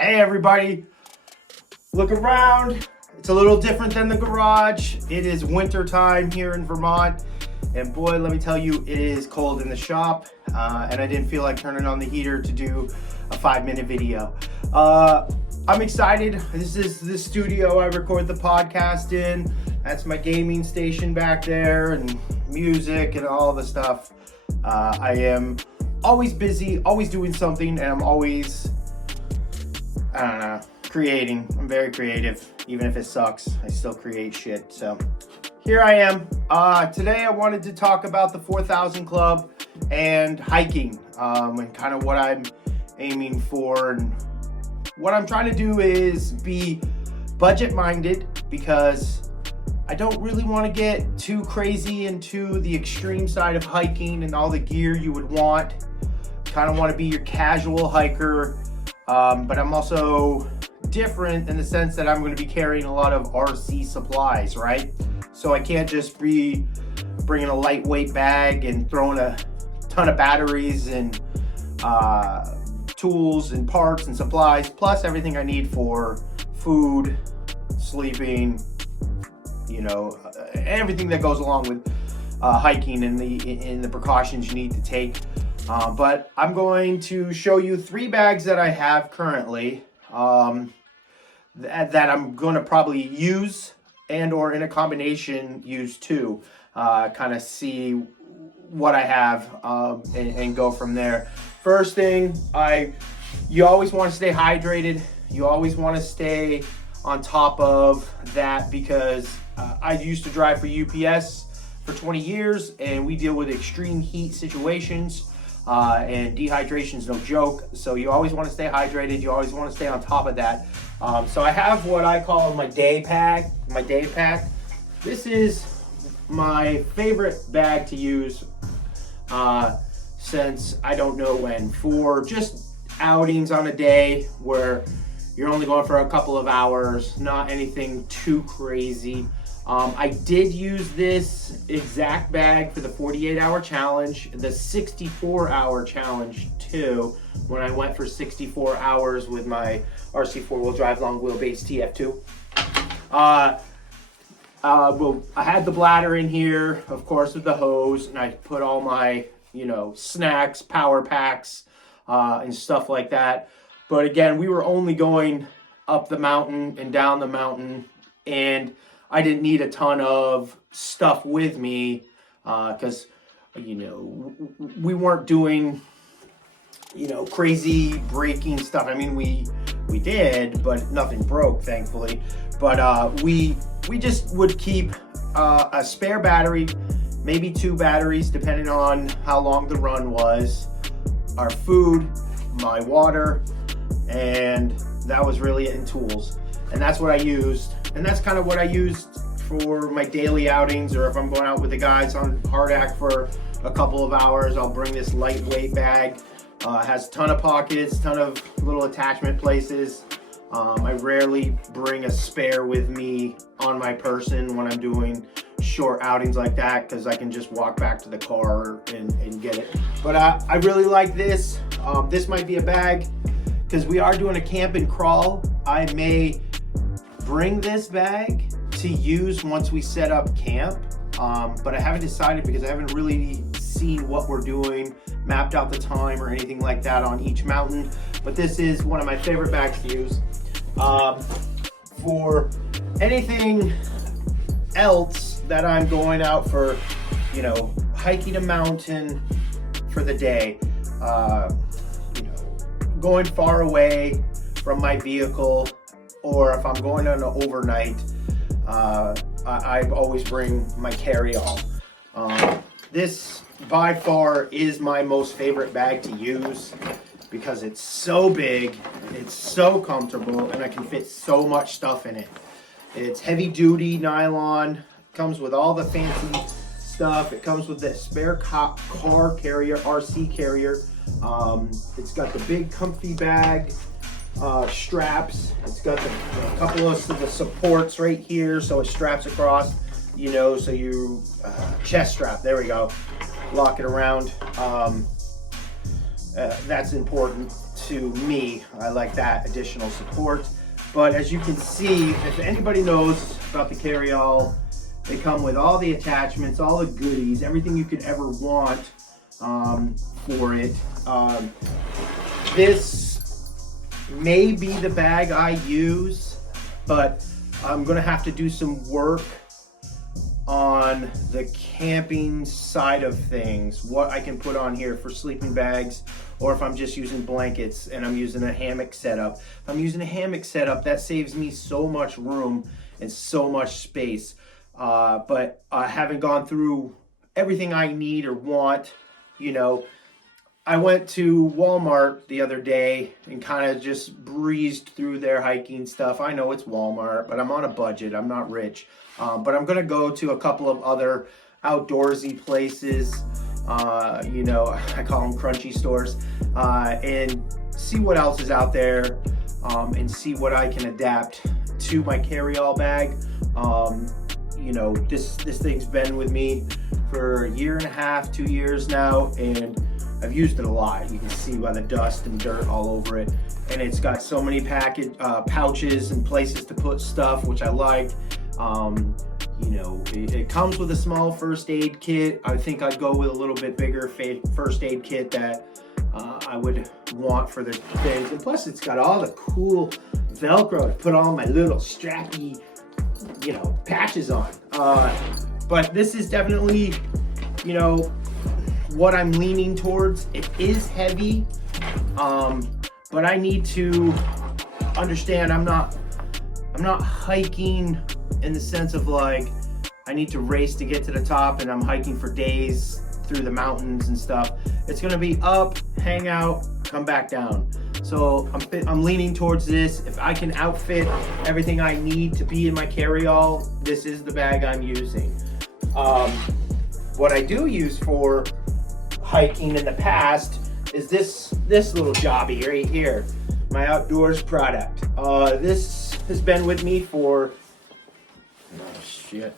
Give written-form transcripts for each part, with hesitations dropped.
Hey everybody, look around. It's a little different than the garage. It is winter time here in Vermont, and boy, let me tell you, it is cold in the shop, and I didn't feel like turning on the heater to do a 5-minute video. I'm excited. This is the studio I record the podcast in. That's my gaming station back there, and music and all the stuff. I am always busy, always doing something, and I'm always, I don't know, creating. I'm very creative. Even if it sucks, I still create shit. So here I am. Today I wanted to talk about the 4000 Club and hiking, and kind of what I'm aiming for. And what I'm trying to do is be budget minded, because I don't really want to get too crazy into the extreme side of hiking and all the gear you would want. Kind of want to be your casual hiker, but I'm also different in the sense that I'm going to be carrying a lot of RC supplies, right? So I can't just be bringing a lightweight bag and throwing a ton of batteries and tools and parts and supplies, plus everything I need for food, sleeping, you know, everything that goes along with hiking and the precautions you need to take. But I'm going to show you 3 bags that I have currently that I'm going to probably use and or in a combination use too. Kind of see what I have and go from there. First thing, you always want to stay hydrated. You always want to stay on top of that, because I used to drive for UPS for 20 years, and we deal with extreme heat situations. And dehydration is no joke. So you always want to stay hydrated. You always want to stay on top of that. So I have what I call my day pack. This is my favorite bag to use since I don't know when, for just outings on a day where you're only going for a couple of hours, not anything too crazy. I did use this exact bag for the 48-hour challenge, the 64-hour challenge too, when I went for 64 hours with my RC 4-wheel drive long wheelbase TF2. Well, I had the bladder in here, of course, with the hose, and I put all my, snacks, power packs, and stuff like that. But again, we were only going up the mountain and down the mountain, and I didn't need a ton of stuff with me, because, we weren't doing, crazy braking stuff. I mean, we did, but nothing broke, thankfully. But we just would keep a spare battery, maybe 2 batteries, depending on how long the run was, our food, my water, and that was really it, in tools. And that's what I used. And that's kind of what I used for my daily outings, or if I'm going out with the guys on hard act for a couple of hours, I'll bring this lightweight bag. Has a ton of pockets, ton of little attachment places. I rarely bring a spare with me on my person when I'm doing short outings like that, because I can just walk back to the car and get it. But I really like this. This might be a bag, because we are doing a camp and crawl. I may bring this bag to use once we set up camp, but I haven't decided, because I haven't really seen what we're doing, mapped out the time or anything like that on each mountain. But this is one of my favorite bags to use. For anything else that I'm going out for, hiking a mountain for the day, going far away from my vehicle, or if I'm going on an overnight, I always bring my carry-all. This by far is my most favorite bag to use, because it's so big, it's so comfortable, and I can fit so much stuff in it. It's heavy duty nylon, comes with all the fancy stuff. It comes with the spare car carrier, RC carrier. It's got the big comfy bag straps. It's got a couple of the supports right here, so it straps across, so you chest strap, there we go, lock it around. That's important to me. I like that additional support. But as you can see, if anybody knows about the carry-all, they come with all the attachments, all the goodies, everything you could ever want for it. This may be the bag I use, but I'm gonna have to do some work on the camping side of things, what I can put on here for sleeping bags, or if I'm just using blankets and I'm using a hammock setup. If I'm using a hammock setup, that saves me so much room and so much space. But I haven't gone through everything I need or want. You know, I went to Walmart the other day and kind of just breezed through their hiking stuff. I know it's Walmart, but I'm on a budget. I'm not rich. But I'm gonna go to a couple of other outdoorsy places, you know, I call them crunchy stores, and see what else is out there, and see what I can adapt to my carry-all bag. You know, this thing's been with me for a year and a half, 2 years now, and I've used it a lot. You can see by the dust and dirt all over it. And it's got so many pouches and places to put stuff, which I like. You know, it comes with a small first aid kit. I think I'd go with a little bit bigger first aid kit that I would want for the things. And plus it's got all the cool Velcro to put all my little strappy, you know, patches on. But this is definitely, you know, what I'm leaning towards. It is heavy, but I need to understand I'm not hiking in the sense of like I need to race to get to the top and I'm hiking for days through the mountains and stuff. It's gonna be up, hang out, come back down. So I'm leaning towards this. If I can outfit everything I need to be in my carry-all, this is the bag I'm using. What I do use for hiking in the past is this little jobby right here, my outdoors product. This has been with me for, oh shit,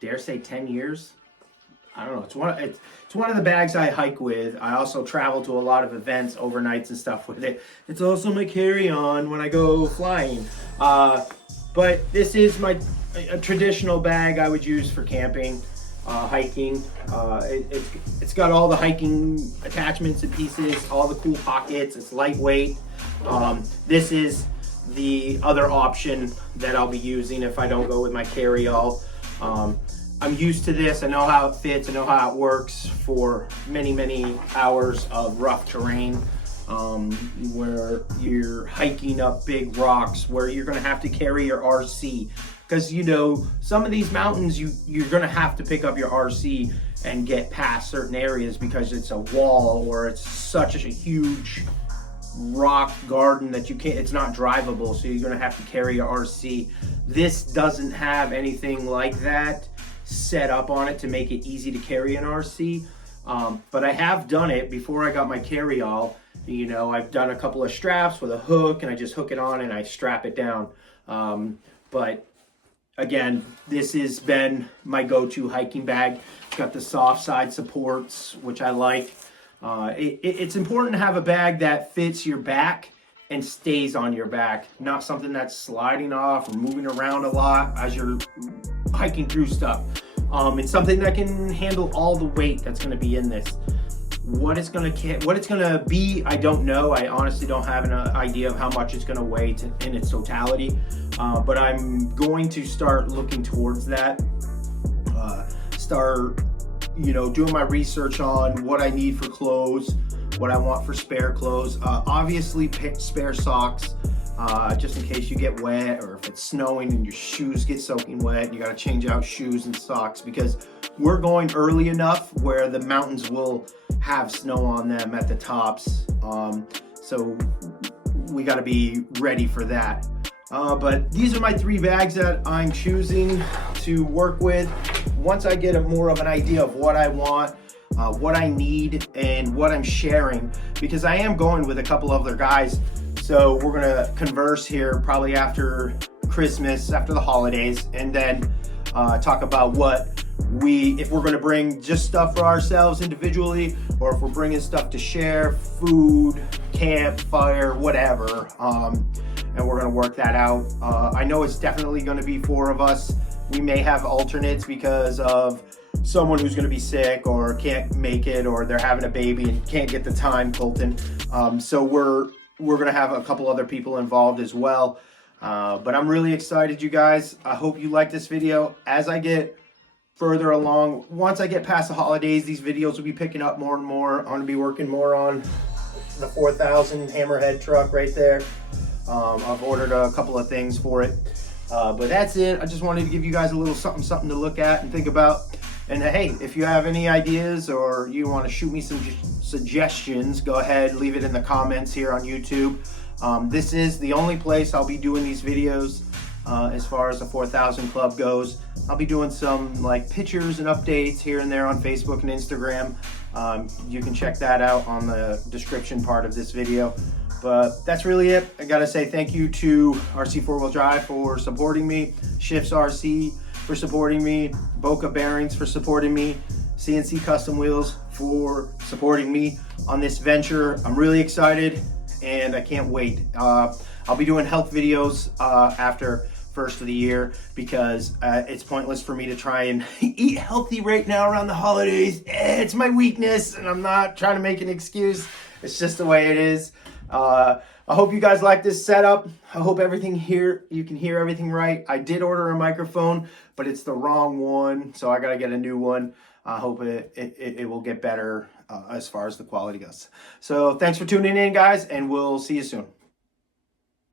dare say 10 years. I don't know. It's one of the bags I hike with. I also travel to a lot of events, overnights and stuff with it. It's also my carry-on when I go flying. But this is a traditional bag I would use for camping, hiking. It's got all the hiking attachments and pieces, all the cool pockets. It's lightweight. This is the other option that I'll be using if I don't go with my carry-all. I'm used to this. I know how it fits. I know how it works for many, many hours of rough terrain, where you're hiking up big rocks, where you're going to have to carry your RC. Because, you know, some of these mountains, you're going to have to pick up your RC and get past certain areas because it's a wall or it's such a huge rock garden that it's not drivable. So you're going to have to carry your RC. This doesn't have anything like that set up on it to make it easy to carry an RC. But I have done it before I got my carry-all. You know, I've done a couple of straps with a hook and I just hook it on and I strap it down. But again, this has been my go-to hiking bag. It's got the soft side supports, which I like. It's important to have a bag that fits your back and stays on your back, not something that's sliding off or moving around a lot as you're hiking through stuff. It's something that can handle all the weight that's going to be in this. What it's going to be, I don't know. I honestly don't have an idea of how much it's going to weigh in its totality. But I'm going to start looking towards that. Start, you know, doing my research on what I need for clothes, what I want for spare clothes. Obviously, pick spare socks, just in case you get wet or if it's snowing and your shoes get soaking wet. You got to change out shoes and socks because we're going early enough where the mountains will have snow on them at the tops. So we got to be ready for that. But these are my 3 bags that I'm choosing to work with. Once I get more of an idea of what I want, what I need, and what I'm sharing, because I am going with a couple other guys. So we're gonna converse here probably after Christmas, after the holidays, and then talk about what if we're going to bring just stuff for ourselves individually, or if we're bringing stuff to share, food, campfire, whatever, and we're going to work that out. I know it's definitely going to be 4 of us. We may have alternates because of someone who's going to be sick or can't make it, or they're having a baby and can't get the time, Colton. So we're going to have a couple other people involved as well. But I'm really excited, you guys. I hope you like this video. As I get further along, once I get past the holidays, these videos will be picking up more and more. I'm going to be working more on the 4000 hammerhead truck right there. I've ordered a couple of things for it. But that's it. I just wanted to give you guys a little something to look at and think about. And hey, if you have any ideas or you want to shoot me some suggestions, go ahead, leave it in the comments here on YouTube. This is the only place I'll be doing these videos as far as the 4000 Club goes. I'll be doing some like pictures and updates here and there on Facebook and Instagram. You can check that out on the description part of this video. But that's really it. I gotta say thank you to RC 4-Wheel Drive for supporting me, Shifts RC for supporting me, Boca Bearings for supporting me, CNC Custom Wheels for supporting me on this venture. I'm really excited and I can't wait. I'll be doing health videos after first of the year because it's pointless for me to try and eat healthy right now around the holidays. It's my weakness and I'm not trying to make an excuse. It's just the way it is. I hope you guys like this setup. I hope everything here, you can hear everything right. I did order a microphone, but it's the wrong one, so I gotta get a new one. I hope it will get better as far as the quality goes. So thanks for tuning in, guys, and we'll see you soon.